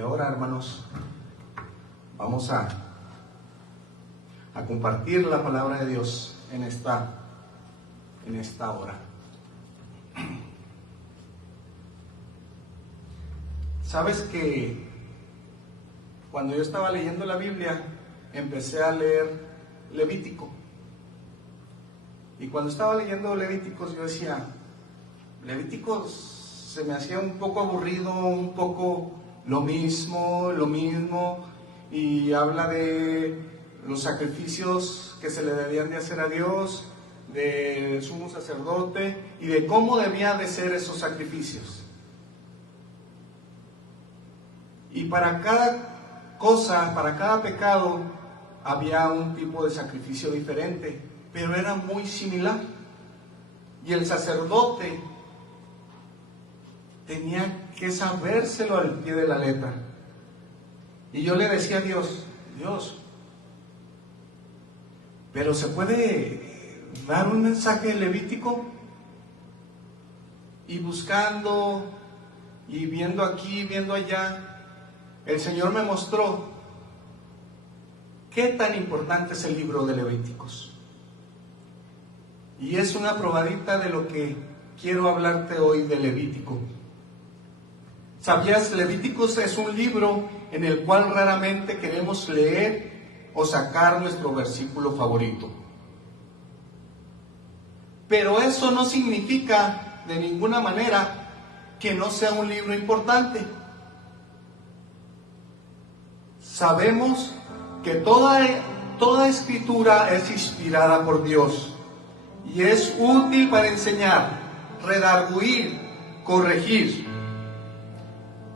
ahora, hermanos, vamos a compartir la palabra de Dios en esta hora. Sabes que cuando yo estaba leyendo la Biblia, empecé a leer Levítico. Y cuando estaba leyendo Levíticos, yo decía, Levíticos se me hacía un poco aburrido, un poco lo mismo, y habla de los sacrificios que se le debían de hacer a Dios, del sumo sacerdote, y de cómo debían de ser esos sacrificios. Y para cada cosa, para cada pecado, había un tipo de sacrificio diferente, pero era muy similar. Y el sacerdote tenía que sabérselo al pie de la letra. Y yo le decía a Dios, pero ¿se puede dar un mensaje levítico? Y buscando, y viendo aquí, viendo allá, el Señor me mostró qué tan importante es el libro de Levíticos. Y es una probadita de lo que quiero hablarte hoy de Levítico. ¿Sabías? Levíticos es un libro en el cual raramente queremos leer o sacar nuestro versículo favorito. Pero eso no significa de ninguna manera que no sea un libro importante. Sabemos que toda escritura es inspirada por Dios y es útil para enseñar, redarguir, corregir,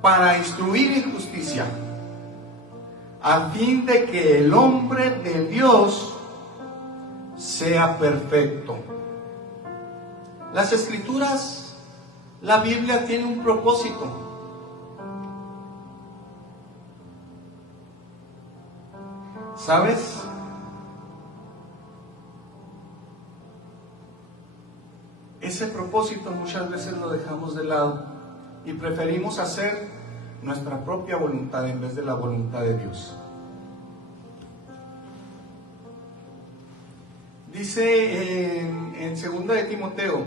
para instruir en justicia, a fin de que el hombre de Dios sea perfecto. Las escrituras, la Biblia tiene un propósito. ¿Sabes? Ese propósito muchas veces lo dejamos de lado y preferimos hacer nuestra propia voluntad en vez de la voluntad de Dios. Dice en 2 de Timoteo,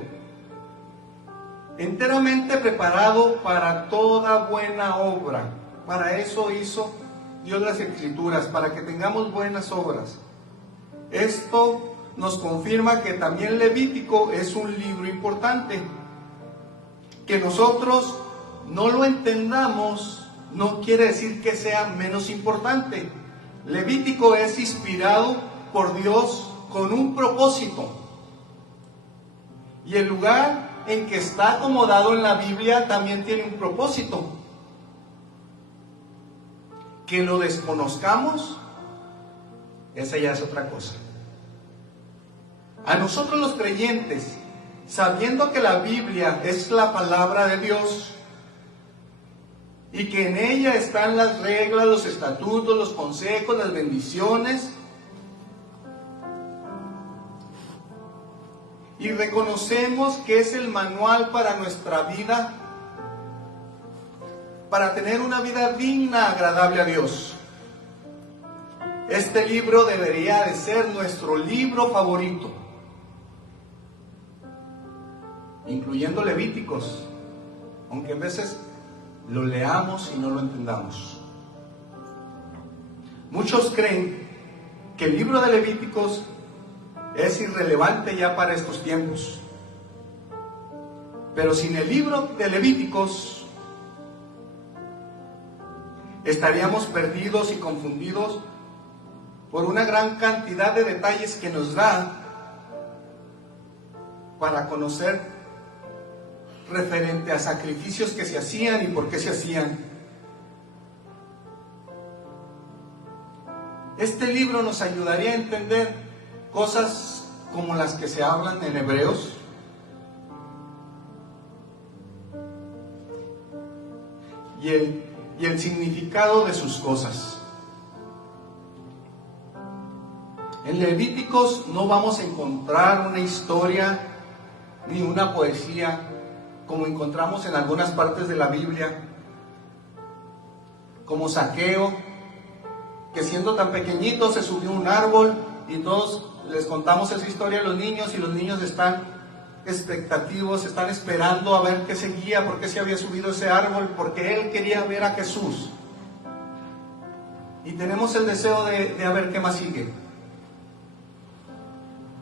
enteramente preparado para toda buena obra. Para eso hizo Dios las Escrituras, para que tengamos buenas obras. Esto nos confirma que también Levítico es un libro importante. Que nosotros no lo entendamos no quiere decir que sea menos importante. Levítico es inspirado por Dios con un propósito. Y el lugar en que está acomodado en la Biblia también tiene un propósito. Que lo desconozcamos, esa ya es otra cosa. A nosotros los creyentes, sabiendo que la Biblia es la palabra de Dios y que en ella están las reglas, los estatutos, los consejos, las bendiciones, y reconocemos que es el manual para nuestra vida, para tener una vida digna, agradable a Dios. Este libro debería de ser nuestro libro favorito, incluyendo Levíticos, aunque a veces lo leamos y no lo entendamos. Muchos creen que el libro de Levíticos es irrelevante ya para estos tiempos. Pero sin el libro de Levíticos estaríamos perdidos y confundidos por una gran cantidad de detalles que nos da para conocer referente a sacrificios que se hacían y por qué se hacían. Este libro nos ayudaría a entender cosas como las que se hablan en Hebreos, y el significado de sus cosas. En Levíticos no vamos a encontrar una historia ni una poesía como encontramos en algunas partes de la Biblia. como Zaqueo, que siendo tan pequeñito se subió a un árbol y todos les contamos esa historia a los niños y los niños están expectativos, están esperando a ver qué seguía, por qué se había subido ese árbol, porque él quería ver a Jesús. Y tenemos el deseo de ver qué más sigue.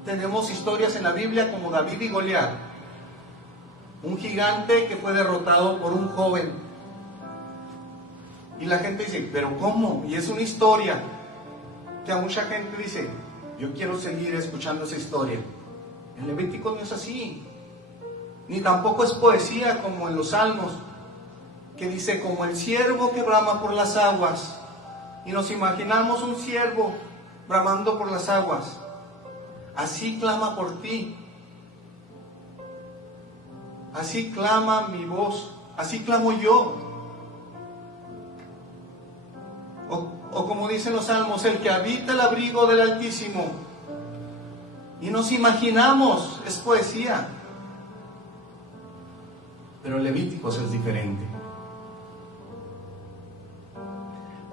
Tenemos historias en la Biblia como David y Goliat, un gigante que fue derrotado por un joven. Y la gente dice, ¿pero cómo? Y es una historia que a mucha gente dice, yo quiero seguir escuchando esa historia. En Levítico no es así, ni tampoco es poesía como en los Salmos, que dice, como el ciervo que brama por las aguas, y nos imaginamos un ciervo bramando por las aguas. Así clama por ti, así clama mi voz, así clamo yo. O como dicen los Salmos, el que habita el abrigo del Altísimo. Y nos imaginamos, es poesía. Pero Levíticos es diferente.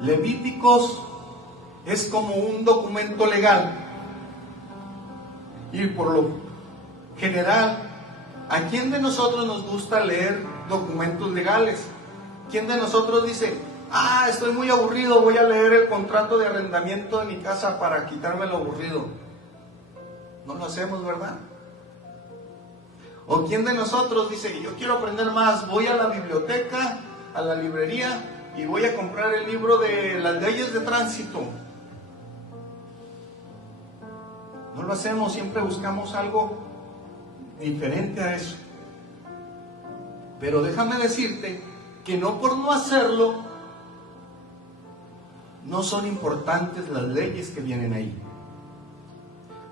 Levíticos es como un documento legal. Y por lo general, ¿a quién de nosotros nos gusta leer documentos legales? ¿Quién de nosotros dice, estoy muy aburrido, voy a leer el contrato de arrendamiento de mi casa para quitarme lo aburrido? No lo hacemos, ¿verdad? ¿O quién de nosotros dice, yo quiero aprender más, voy a la biblioteca, a la librería y voy a comprar el libro de las leyes de tránsito? No lo hacemos, siempre buscamos algo diferente a eso. Pero déjame decirte que no por no hacerlo, no son importantes las leyes que vienen ahí.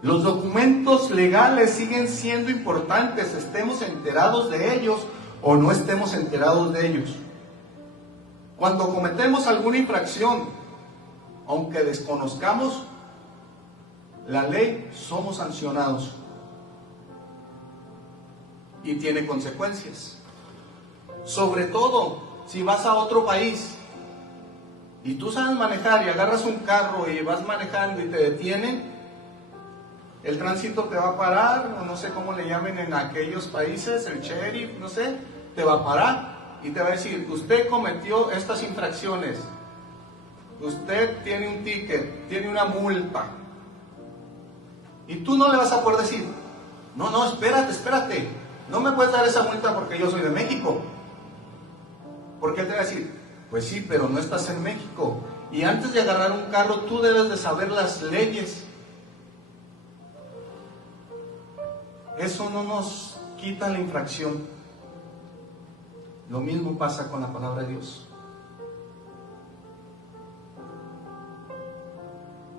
Los documentos legales siguen siendo importantes, estemos enterados de ellos o no estemos enterados de ellos. Cuando cometemos alguna infracción, aunque desconozcamos la ley, somos sancionados y tiene consecuencias. Sobre todo si vas a otro país y tú sabes manejar y agarras un carro y vas manejando y te detienen, el tránsito te va a parar, o no sé cómo le llamen en aquellos países, el sheriff, no sé, te va a parar y te va a decir, usted cometió estas infracciones, usted tiene un ticket, tiene una multa. Y tú no le vas a poder decir, no, espérate, no me puedes dar esa multa porque yo soy de México. Porque él te va a decir, pues sí, pero no estás en México. Y antes de agarrar un carro, tú debes de saber las leyes. Eso no nos quita la infracción. Lo mismo pasa con la palabra de Dios.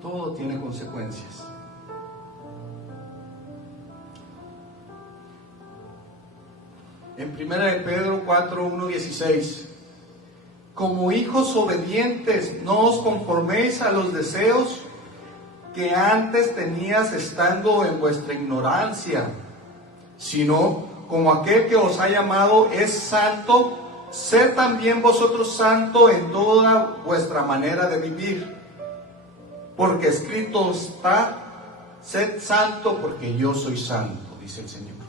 Todo tiene consecuencias. En 1 de Pedro 4, 1, 16. Como hijos obedientes, no os conforméis a los deseos que antes tenías estando en vuestra ignorancia, sino como aquel que os ha llamado es santo, sed también vosotros santos en toda vuestra manera de vivir. Porque escrito está, sed santo porque yo soy santo, dice el Señor.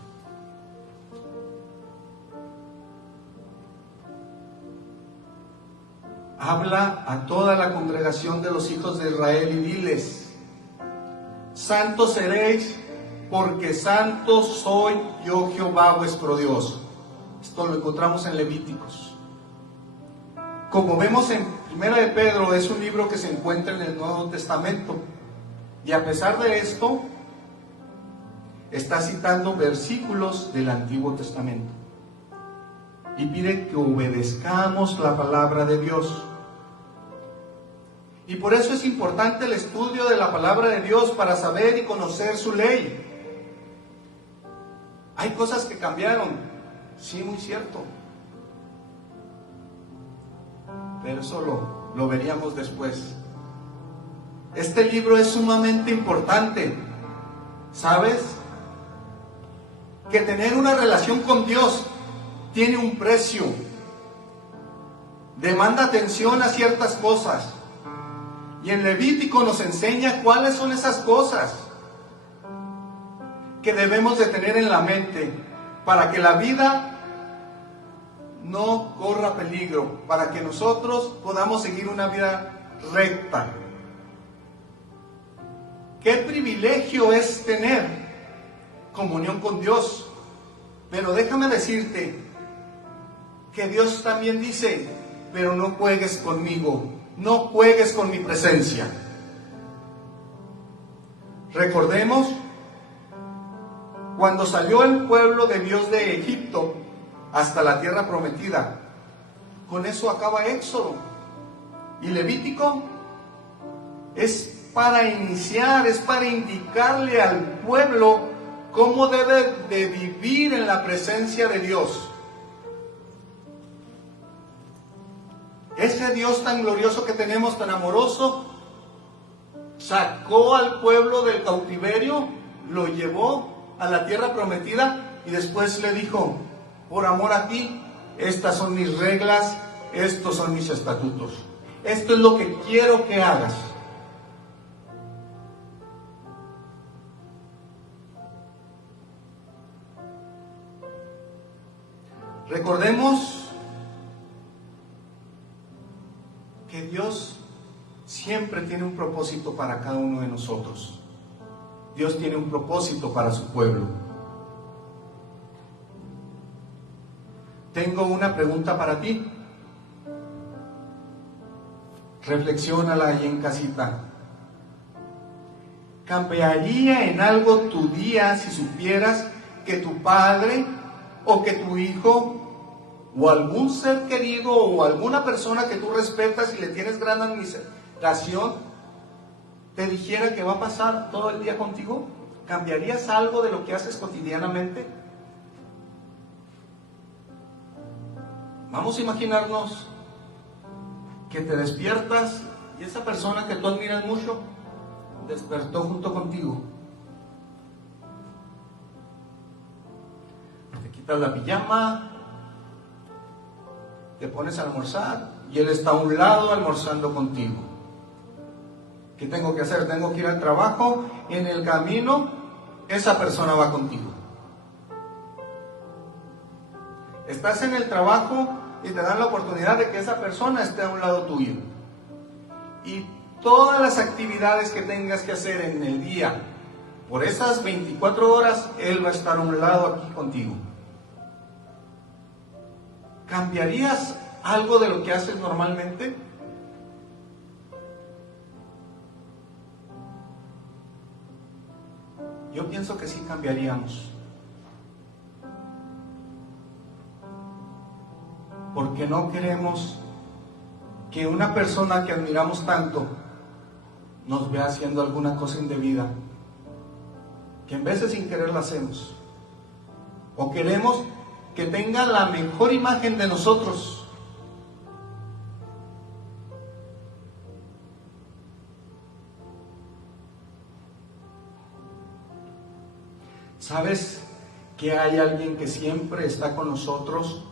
Habla a toda la congregación de los hijos de Israel y diles, santos seréis, porque santo soy yo Jehová vuestro Dios. Esto lo encontramos en Levíticos. Como vemos en 1 de Pedro, es un libro que se encuentra en el Nuevo Testamento. Y a pesar de esto, está citando versículos del Antiguo Testamento. Y pide que obedezcamos la palabra de Dios. Y por eso es importante el estudio de la palabra de Dios para saber y conocer su ley. Hay cosas que cambiaron, sí, muy cierto. Pero eso lo veríamos después. Este libro es sumamente importante. ¿Sabes? Que tener una relación con Dios tiene un precio. demanda atención a ciertas cosas. Y en Levítico nos enseña cuáles son esas cosas que debemos de tener en la mente para que la vida no corra peligro, para que nosotros podamos seguir una vida recta. Qué privilegio es tener comunión con Dios. Pero déjame decirte que Dios también dice, pero no juegues conmigo, no juegues con mi presencia. Recordemos cuando salió el pueblo de Dios de Egipto hasta la tierra prometida. Con eso acaba Éxodo. Y Levítico es para iniciar, es para indicarle al pueblo cómo debe de vivir en la presencia de Dios. Ese Dios tan glorioso que tenemos, tan amoroso, sacó al pueblo del cautiverio, lo llevó a la tierra prometida y después le dijo, por amor a ti, estas son mis reglas, estos son mis estatutos. Esto es lo que quiero que hagas. Recordemos que Dios siempre tiene un propósito para cada uno de nosotros. Dios tiene un propósito para su pueblo. Tengo una pregunta para ti. Reflexiónala ahí en casita. ¿Cambiaría en algo tu día si supieras que tu padre o que tu hijo o algún ser querido o alguna persona que tú respetas y le tienes gran admiración te dijera que va a pasar todo el día contigo? ¿Cambiarías algo de lo que haces cotidianamente? Vamos a imaginarnos que te despiertas y esa persona que tú admiras mucho despertó junto contigo. Te quitas la pijama, te pones a almorzar y él está a un lado almorzando contigo. ¿Qué tengo que hacer? Tengo que ir al trabajo. En el camino, esa persona va contigo. Estás en el trabajo y te dan la oportunidad de que esa persona esté a un lado tuyo. Y todas las actividades que tengas que hacer en el día, por esas 24 horas, él va a estar a un lado aquí contigo. ¿Cambiarías algo de lo que haces normalmente? Yo pienso que sí cambiaríamos. Porque no queremos que una persona que admiramos tanto nos vea haciendo alguna cosa indebida, que en veces sin querer la hacemos. O queremos que tenga la mejor imagen de nosotros. ¿Sabes que hay alguien que siempre está con nosotros?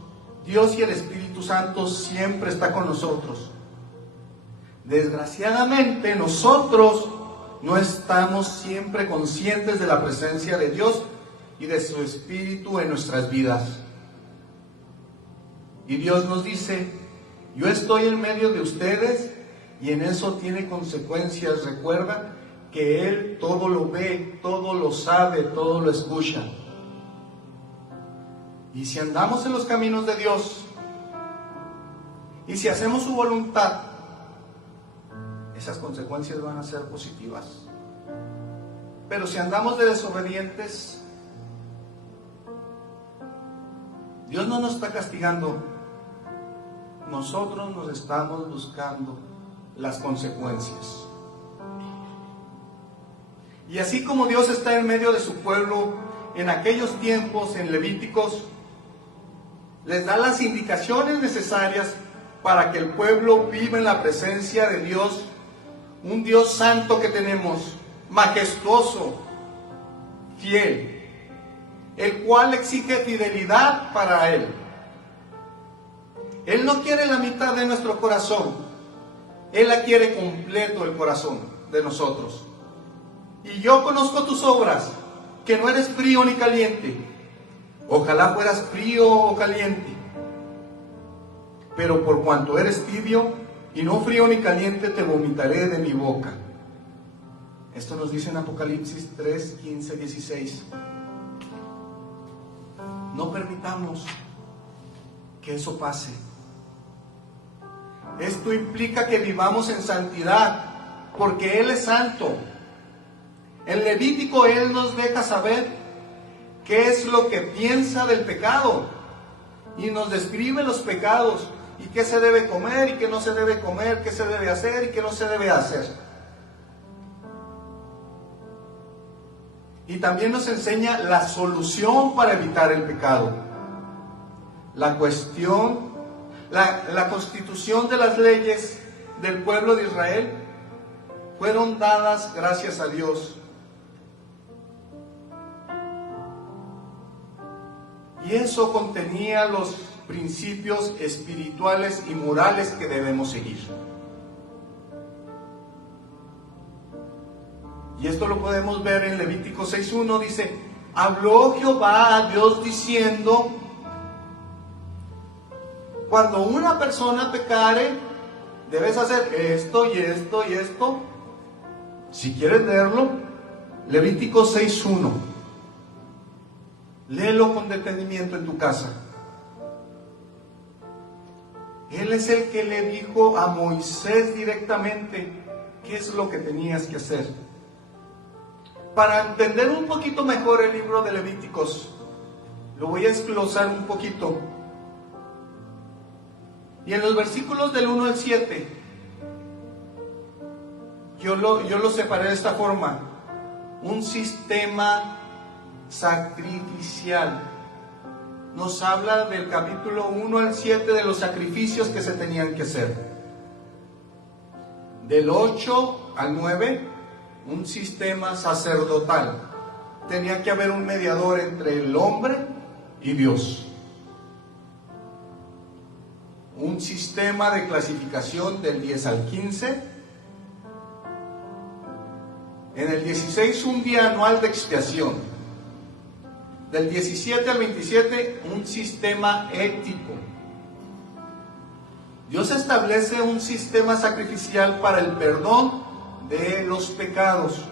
Dios y el Espíritu Santo siempre está con nosotros. Desgraciadamente nosotros no estamos siempre conscientes de la presencia de Dios y de su Espíritu en nuestras vidas. Y Dios nos dice, yo estoy en medio de ustedes y en eso tiene consecuencias. Recuerda que Él todo lo ve, todo lo sabe, todo lo escucha. Y si andamos en los caminos de Dios y si hacemos su voluntad, esas consecuencias van a ser positivas. Pero si andamos de desobedientes, Dios no nos está castigando, nosotros nos estamos buscando las consecuencias. Y así como Dios está en medio de su pueblo en aquellos tiempos, en Levíticos, les da las indicaciones necesarias para que el pueblo viva en la presencia de Dios, un Dios santo que tenemos, majestuoso, fiel, el cual exige fidelidad para Él. Él no quiere la mitad de nuestro corazón. Él la quiere completo el corazón de nosotros. Y yo conozco tus obras, que no eres frío ni caliente. Ojalá fueras frío o caliente. Pero por cuanto eres tibio y no frío ni caliente, te vomitaré de mi boca. Esto nos dice en Apocalipsis 3, 15, 16. No permitamos que eso pase. Esto implica que vivamos en santidad, porque Él es santo. En Levítico Él nos deja saber qué es lo que piensa del pecado, y nos describe los pecados, y qué se debe comer y qué no se debe comer, qué se debe hacer y qué no se debe hacer. Y también nos enseña la solución para evitar el pecado. La constitución de las leyes del pueblo de Israel fueron dadas gracias a Dios. Y eso contenía los principios espirituales y morales que debemos seguir. Y esto lo podemos ver en Levítico 6:1, dice: habló Jehová a Dios diciendo, cuando una persona pecare, debes hacer esto y esto y esto. Si quieres leerlo, Levítico 6:1. Léelo con detenimiento en tu casa. Él es el que le dijo a Moisés directamente qué es lo que tenías que hacer. Para entender un poquito mejor el libro de Levíticos, lo voy a desglosar un poquito. Y en los versículos del 1 al 7, yo lo separé de esta forma: un sistema sacrificial. Nos habla del capítulo 1 al 7 de los sacrificios que se tenían que hacer. Del 8 al 9, un sistema sacerdotal. Tenía que haber un mediador entre el hombre y Dios. Un sistema de clasificación del 10 al 15. En el 16, un día anual de expiación. Del 17 al 27, un sistema ético. Dios establece un sistema sacrificial para el perdón de los pecados.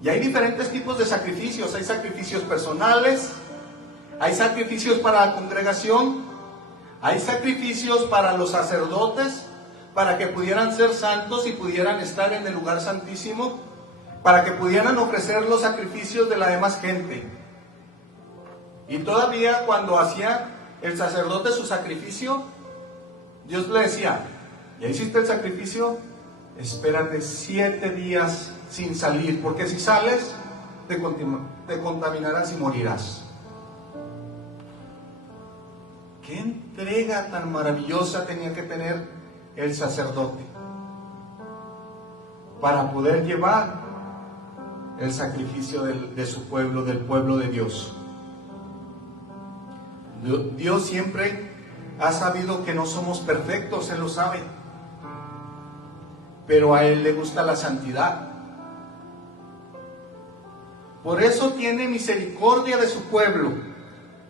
Y hay diferentes tipos de sacrificios. Hay sacrificios personales, hay sacrificios para la congregación, hay sacrificios para los sacerdotes, para que pudieran ser santos y pudieran estar en el lugar santísimo, para que pudieran ofrecer los sacrificios de la demás gente. Y todavía cuando hacía el sacerdote su sacrificio, Dios le decía: ¿ya hiciste el sacrificio? Espérate 7 días sin salir, porque si sales, te contaminarás y morirás. ¿Qué entrega tan maravillosa tenía que tener el sacerdote para poder llevar el sacrificio de su pueblo, del pueblo de Dios? Dios siempre ha sabido que no somos perfectos, Él lo sabe, pero a Él le gusta la santidad. Por eso tiene misericordia de su pueblo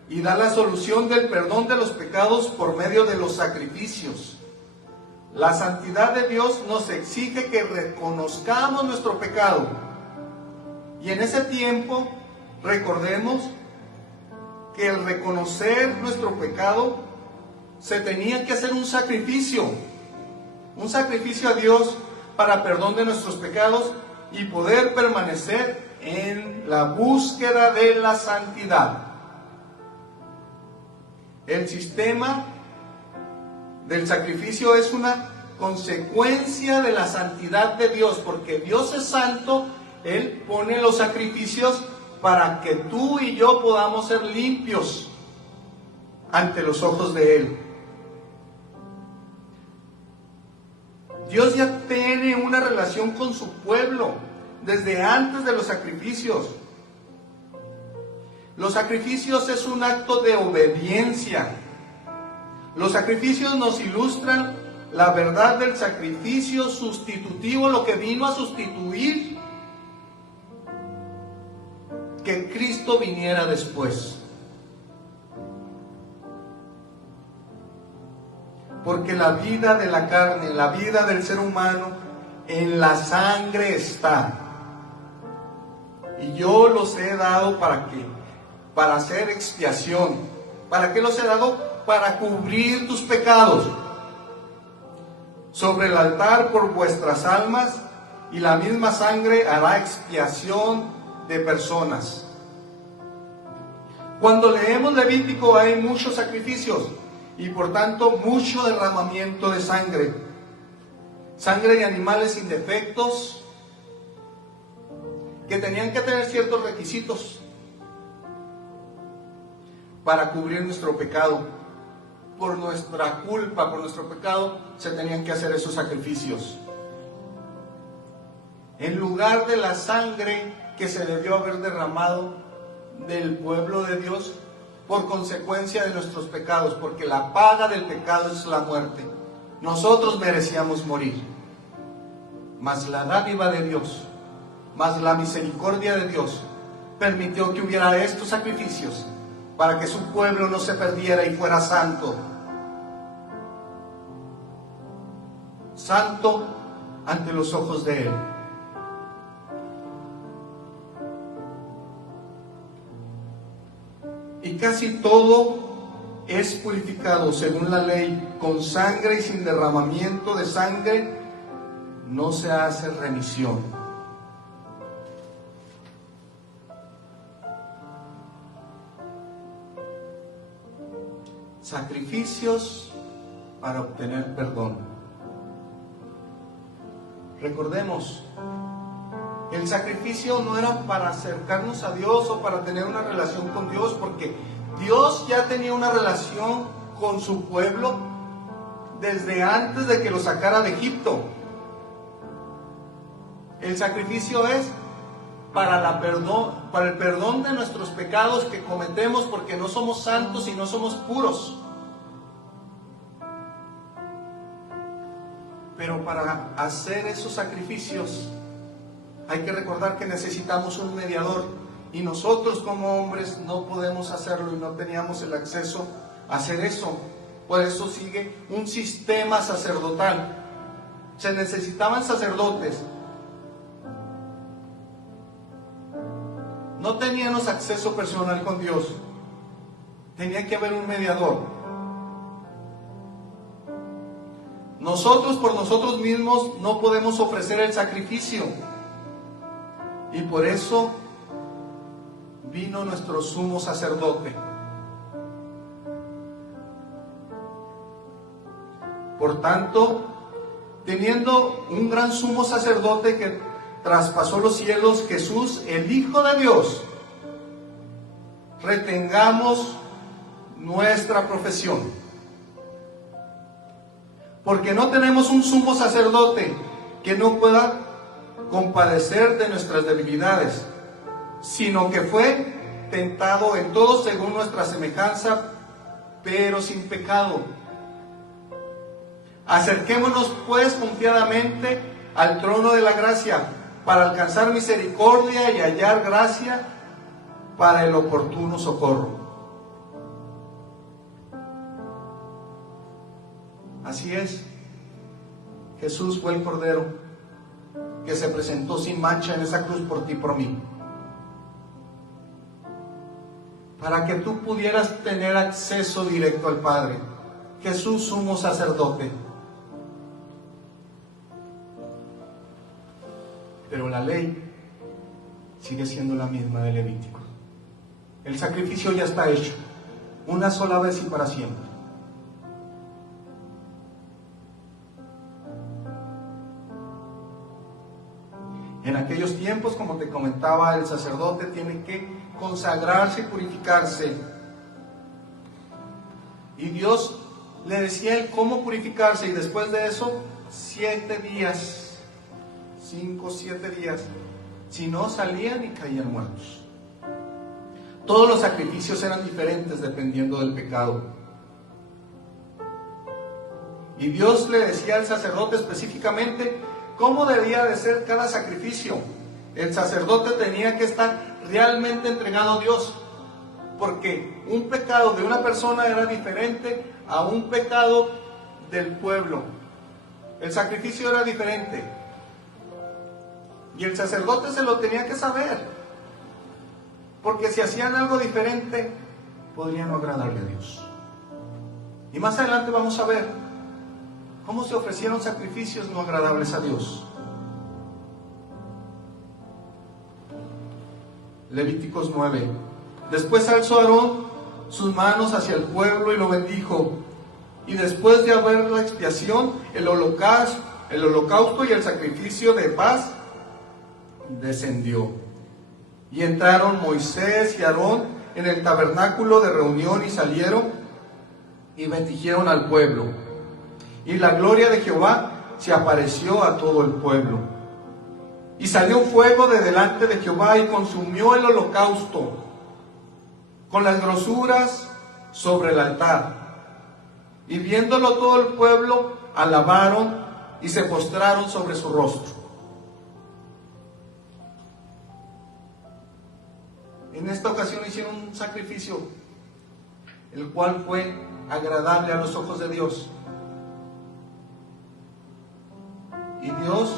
y da la solución del perdón de los pecados por medio de los sacrificios. La santidad de Dios nos exige que reconozcamos nuestro pecado. Y en ese tiempo, recordemos que el reconocer nuestro pecado se tenía que hacer un sacrificio a Dios para perdón de nuestros pecados y poder permanecer en la búsqueda de la santidad. El sistema del sacrificio es una consecuencia de la santidad de Dios, porque Dios es santo. Él pone los sacrificios para que tú y yo podamos ser limpios ante los ojos de Él. Dios ya tiene una relación con su pueblo desde antes de los sacrificios. Los sacrificios es un acto de obediencia. Los sacrificios nos ilustran la verdad del sacrificio sustitutivo, lo que vino a sustituir que Cristo viniera después. Porque la vida de la carne, la vida del ser humano, en la sangre está. Y yo los he dado ¿para qué? Para hacer expiación. ¿Para qué los he dado? Para cubrir tus pecados. Sobre el altar por vuestras almas, y la misma sangre hará expiación de personas. Cuando leemos Levítico hay muchos sacrificios y por tanto mucho derramamiento de sangre. Sangre de animales sin defectos, que tenían que tener ciertos requisitos para cubrir nuestro pecado. Por nuestra culpa, por nuestro pecado, se tenían que hacer esos sacrificios. En lugar de la sangre que se debió haber derramado del pueblo de Dios por consecuencia de nuestros pecados, porque la paga del pecado es la muerte. Nosotros merecíamos morir, mas la dádiva de Dios, mas la misericordia de Dios permitió que hubiera estos sacrificios para que su pueblo no se perdiera y fuera santo. Santo ante los ojos de Él. Y casi todo es purificado según la ley, con sangre y sin derramamiento de sangre no se hace remisión. Sacrificios para obtener perdón. Recordemos, el sacrificio no era para acercarnos a Dios o para tener una relación con Dios, porque Dios ya tenía una relación con su pueblo desde antes de que lo sacara de Egipto. El sacrificio es para el perdón de nuestros pecados que cometemos porque no somos santos y no somos puros. Pero para hacer esos sacrificios hay que recordar que necesitamos un mediador, y nosotros como hombres no podemos hacerlo y no teníamos el acceso a hacer eso. Por eso sigue un sistema sacerdotal. Se necesitaban sacerdotes. No teníamos acceso personal con Dios. Tenía que haber un mediador. Nosotros por nosotros mismos no podemos ofrecer el sacrificio. Y por eso vino nuestro sumo sacerdote. Por tanto, teniendo un gran sumo sacerdote que traspasó los cielos, Jesús, el Hijo de Dios, retengamos nuestra profesión. Porque no tenemos un sumo sacerdote que no pueda compadecer de nuestras debilidades, sino que fue tentado en todo según nuestra semejanza, pero sin pecado. Acerquémonos pues confiadamente al trono de la gracia, para alcanzar misericordia y hallar gracia para el oportuno socorro. Así es, Jesús fue el Cordero que se presentó sin mancha en esa cruz por ti y por mí, para que tú pudieras tener acceso directo al Padre. Jesús, sumo sacerdote. Pero la ley sigue siendo la misma de Levítico. El sacrificio ya está hecho, una sola vez y para siempre. En aquellos tiempos, como te comentaba, el sacerdote tiene que consagrarse y purificarse. Y Dios le decía a él cómo purificarse, y después de eso, 7 días, 5 o 7 días, si no salían y caían muertos. Todos los sacrificios eran diferentes dependiendo del pecado. Y Dios le decía al sacerdote específicamente cómo debía de ser cada sacrificio. El sacerdote tenía que estar realmente entregado a Dios, porque un pecado de una persona era diferente a un pecado del pueblo. El sacrificio era diferente. Y el sacerdote se lo tenía que saber, porque si hacían algo diferente, podrían no agradarle a Dios. Y más adelante vamos a ver cómo se ofrecieron sacrificios no agradables a Dios. Levíticos 9. Después alzó Aarón sus manos hacia el pueblo y lo bendijo. Y después de haber la expiación, el holocausto y el sacrificio de paz, descendió. Y entraron Moisés y Aarón en el tabernáculo de reunión y salieron y bendijeron al pueblo. Y la gloria de Jehová se apareció a todo el pueblo. Y salió fuego de delante de Jehová y consumió el holocausto con las grosuras sobre el altar. Y viéndolo todo el pueblo, alabaron y se postraron sobre su rostro. En esta ocasión hicieron un sacrificio, el cual fue agradable a los ojos de Dios. Y Dios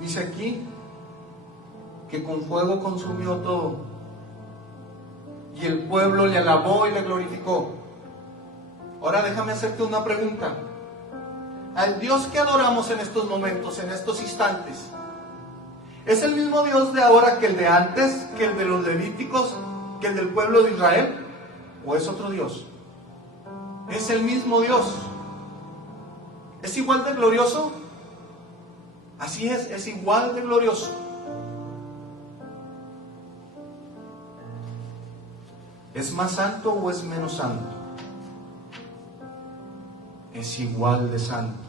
dice aquí que con fuego consumió todo. Y el pueblo le alabó y le glorificó. Ahora déjame hacerte una pregunta. Al Dios que adoramos en estos momentos, en estos instantes, ¿es el mismo Dios de ahora que el de antes, que el de los levíticos, que el del pueblo de Israel? ¿O es otro Dios? Es el mismo Dios. ¿Es igual de glorioso? Así es igual de glorioso. ¿Es más santo o es menos santo? Es igual de santo,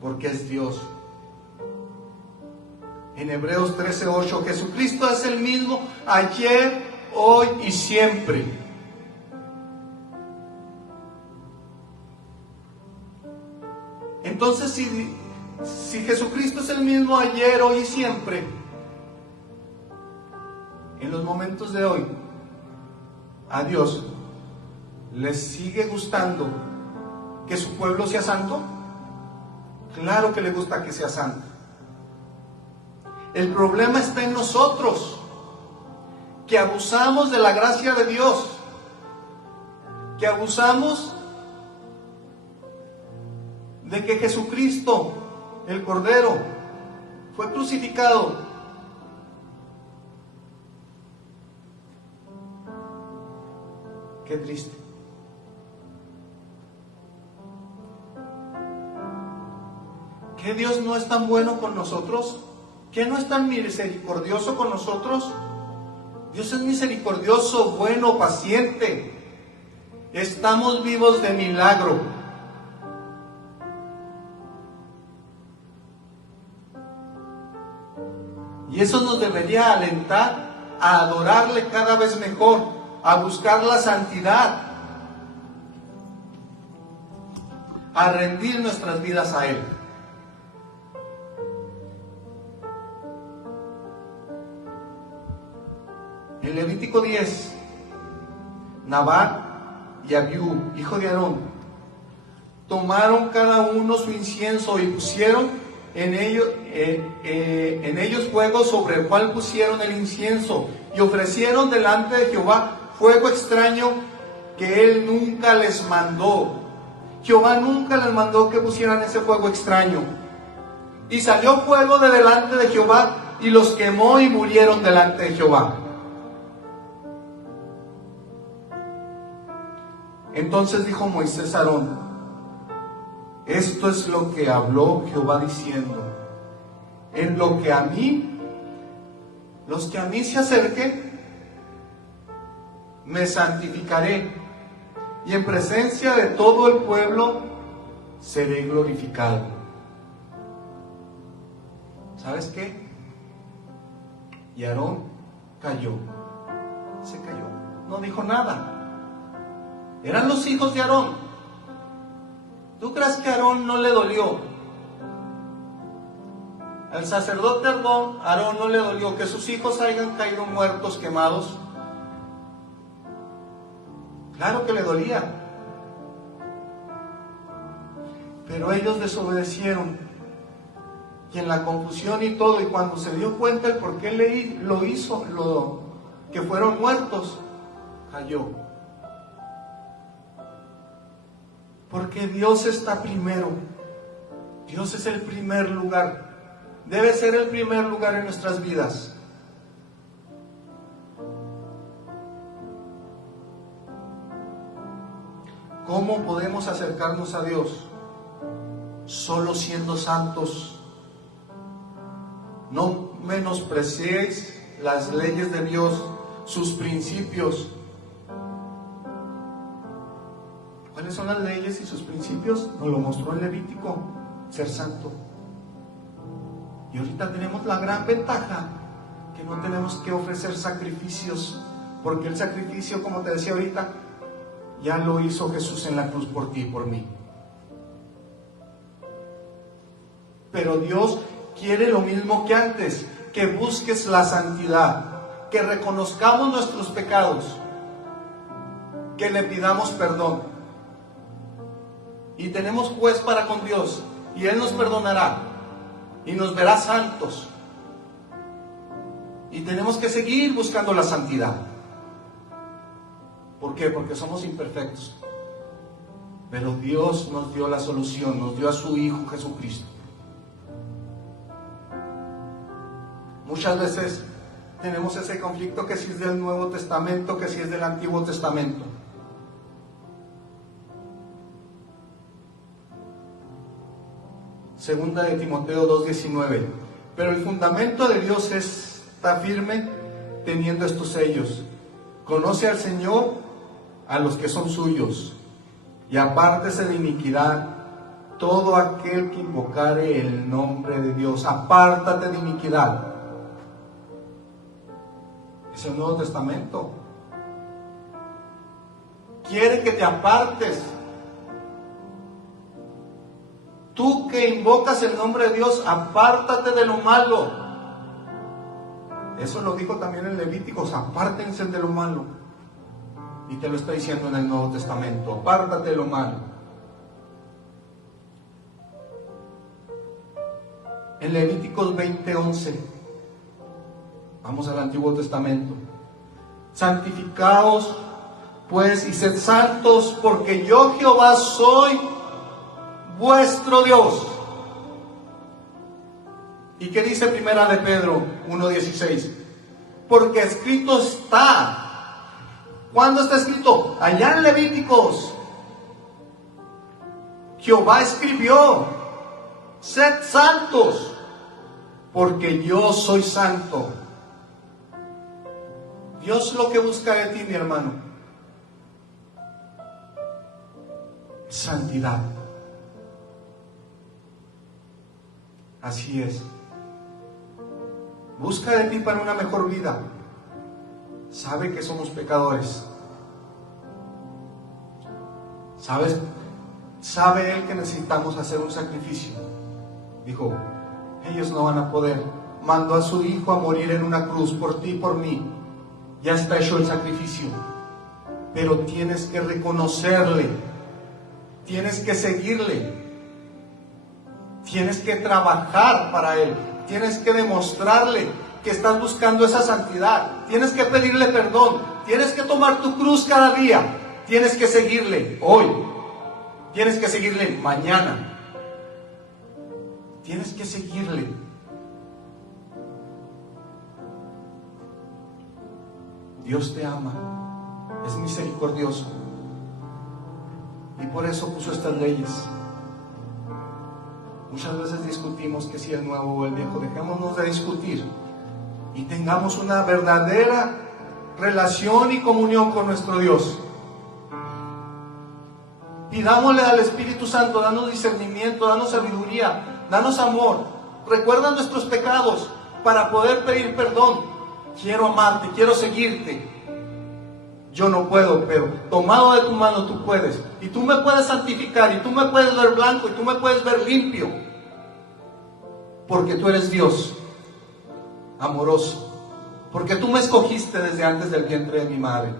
porque es Dios. En Hebreos 13:8, Jesucristo es el mismo ayer, hoy y siempre. Entonces, si Jesucristo es el mismo ayer, hoy y siempre, en los momentos de hoy, a Dios ¿le sigue gustando que su pueblo sea santo? Claro que le gusta que sea santo. El problema está en nosotros, que abusamos de la gracia de Dios, que abusamos de que Jesucristo, el Cordero, fue crucificado. Qué triste. ¿Que Dios no es tan bueno con nosotros? ¿Que no es tan misericordioso con nosotros? Dios es misericordioso, bueno, paciente. Estamos vivos de milagro. Y eso nos debería alentar a adorarle cada vez mejor, a buscar la santidad, a rendir nuestras vidas a Él. En Levítico 10, Nadab y Abiú, hijo de Aarón, tomaron cada uno su incienso y pusieron en ellos fuego sobre el cual pusieron el incienso, y ofrecieron delante de Jehová fuego extraño que Él nunca les mandó. Jehová nunca les mandó que pusieran ese fuego extraño. Y salió fuego de delante de Jehová y los quemó y murieron delante de Jehová. Entonces dijo Moisés a Aarón: esto es lo que habló Jehová diciendo: en lo que a mí, los que a mí se acerquen, me santificaré, y en presencia de todo el pueblo seré glorificado. ¿Sabes qué? Y Aarón cayó, se cayó, no dijo nada. Eran los hijos de Aarón. ¿Tú crees que a Aarón no le dolió? Al sacerdote Aarón no le dolió que sus hijos hayan caído muertos, quemados. Claro que le dolía. Pero ellos desobedecieron. Y en la confusión y todo, y cuando se dio cuenta el por qué lo hizo, que fueron muertos, cayó. Porque Dios está primero. Dios es el primer lugar. Debe ser el primer lugar en nuestras vidas. ¿Cómo podemos acercarnos a Dios? Solo siendo santos. No menospreciéis las leyes de Dios, sus principios. ¿Cuáles son las leyes y sus principios? Nos lo mostró en Levítico, ser santo. Y ahorita tenemos la gran ventaja que no tenemos que ofrecer sacrificios, porque el sacrificio, como te decía ahorita, ya lo hizo Jesús en la cruz por ti y por mí. Pero Dios quiere lo mismo que antes, que busques la santidad, que reconozcamos nuestros pecados, que le pidamos perdón. Y tenemos juez para con Dios, y Él nos perdonará, y nos verá santos. Y tenemos que seguir buscando la santidad. ¿Por qué? Porque somos imperfectos. Pero Dios nos dio la solución, nos dio a su Hijo Jesucristo. Muchas veces tenemos ese conflicto, que si es del Nuevo Testamento, que si es del Antiguo Testamento. Segunda de Timoteo 2:19. Pero el fundamento de Dios está firme, teniendo estos sellos: conoce al Señor a los que son suyos, y apártese de iniquidad todo aquel que invocare el nombre de Dios. Apártate de iniquidad. Es el Nuevo Testamento. Quiere que te apartes. Tú que invocas el nombre de Dios, apártate de lo malo. Eso lo dijo también en Levíticos: apártense de lo malo. Y te lo está diciendo en el Nuevo Testamento: apártate de lo malo. En Levíticos 20:11, vamos al Antiguo Testamento: santificaos pues y sed santos, porque yo Jehová soy vuestro Dios. ¿Y qué dice Primera de Pedro 1:16? Porque escrito está. ¿Cuándo está escrito? Allá en Levíticos. Jehová escribió: sed santos, porque yo soy santo. Dios lo que busca de ti, mi hermano: santidad. Así es. Busca de ti para una mejor vida. Sabe que somos pecadores. Sabe Él que necesitamos hacer un sacrificio. Dijo: ellos no van a poder. Mandó a su Hijo a morir en una cruz por ti y por mí. Ya está hecho el sacrificio. Pero tienes que reconocerle. Tienes que seguirle. Tienes que trabajar para Él. Tienes que demostrarle que estás buscando esa santidad. Tienes que pedirle perdón. Tienes que tomar tu cruz cada día. Tienes que seguirle hoy. Tienes que seguirle mañana. Tienes que seguirle. Dios te ama. Es misericordioso. Y por eso puso estas leyes. Muchas veces discutimos que si el nuevo o el viejo. Dejémonos de discutir y tengamos una verdadera relación y comunión con nuestro Dios. Pidámosle al Espíritu Santo: danos discernimiento, danos sabiduría, danos amor. Recuerda nuestros pecados para poder pedir perdón. Quiero amarte, quiero seguirte. yo no puedo, pero tomado de tu mano tú puedes. Y tú me puedes santificar, y tú me puedes ver blanco, y tú me puedes ver limpio. Porque tú eres Dios, amoroso. Porque tú me escogiste desde antes del vientre de mi madre.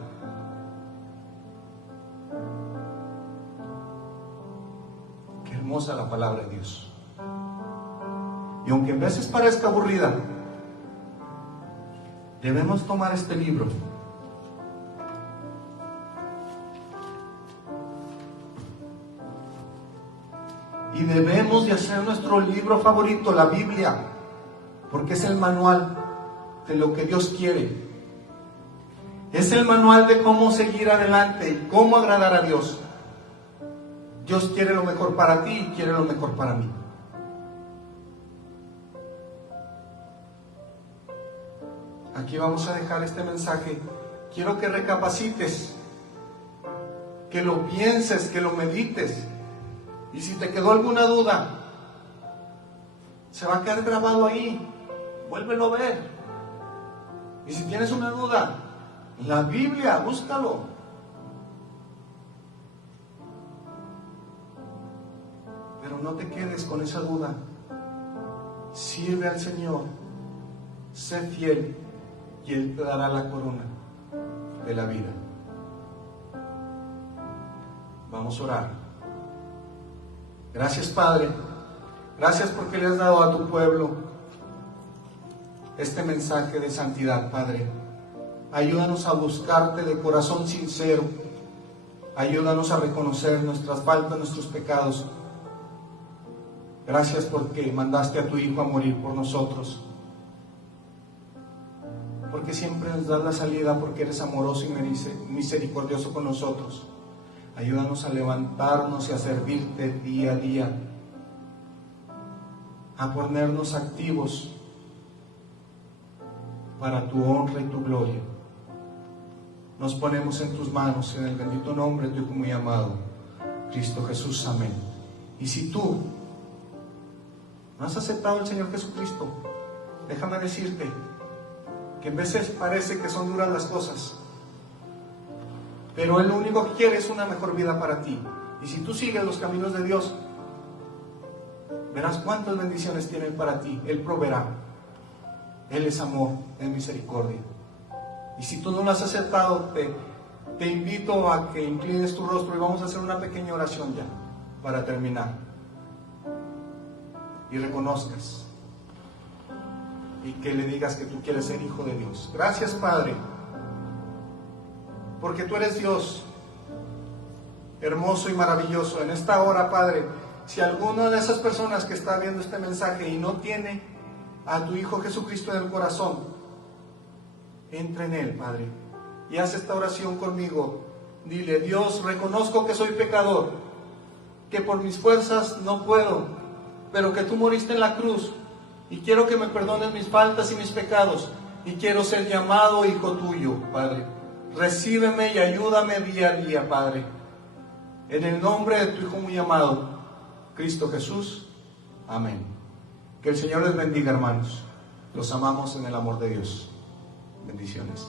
Qué hermosa la palabra de Dios. Y aunque a veces parezca aburrida, debemos tomar este libro y debemos de hacer nuestro libro favorito, la Biblia, porque es el manual de lo que Dios quiere. Es el manual de cómo seguir adelante y cómo agradar a Dios. Dios quiere lo mejor para ti y quiere lo mejor para mí. Aquí vamos a dejar este mensaje. Quiero que recapacites, que lo pienses, que lo medites. Y si te quedó alguna duda, se va a quedar grabado ahí. Vuélvelo a ver. Y si tienes una duda, la Biblia, búscalo. Pero no te quedes con esa duda. Sirve al Señor, sé fiel, y Él te dará la corona de la vida. Vamos a orar. Gracias, Padre. Gracias porque le has dado a tu pueblo este mensaje de santidad, Padre. Ayúdanos a buscarte de corazón sincero. Ayúdanos a reconocer nuestras faltas, nuestros pecados. Gracias porque mandaste a tu Hijo a morir por nosotros. Porque siempre nos das la salida, porque eres amoroso y misericordioso con nosotros. Ayúdanos a levantarnos y a servirte día a día, a ponernos activos para tu honra y tu gloria. Nos ponemos en tus manos, en el bendito nombre de tu Hijo muy amado, Cristo Jesús. Amén. Y si tú no has aceptado al Señor Jesucristo, déjame decirte que en veces parece que son duras las cosas, pero Él lo único que quiere es una mejor vida para ti. Y si tú sigues los caminos de Dios, verás cuántas bendiciones tiene Él para ti. Él proveerá. Él es amor, es misericordia. Y si tú no lo has aceptado, te invito a que inclines tu rostro y vamos a hacer una pequeña oración ya, para terminar. Y reconozcas y que le digas que tú quieres ser hijo de Dios. Gracias, Padre, porque tú eres Dios, hermoso y maravilloso. En esta hora, Padre, si alguna de esas personas que está viendo este mensaje y no tiene a tu Hijo Jesucristo en el corazón, entra en Él, Padre, y haz esta oración conmigo. Dile: Dios, reconozco que soy pecador, que por mis fuerzas no puedo, pero que tú moriste en la cruz, y quiero que me perdones mis faltas y mis pecados, y quiero ser llamado hijo tuyo, Padre. Recíbeme y ayúdame día a día, Padre. En el nombre de tu Hijo muy amado, Cristo Jesús. Amén. Que el Señor les bendiga, hermanos. Los amamos en el amor de Dios. Bendiciones.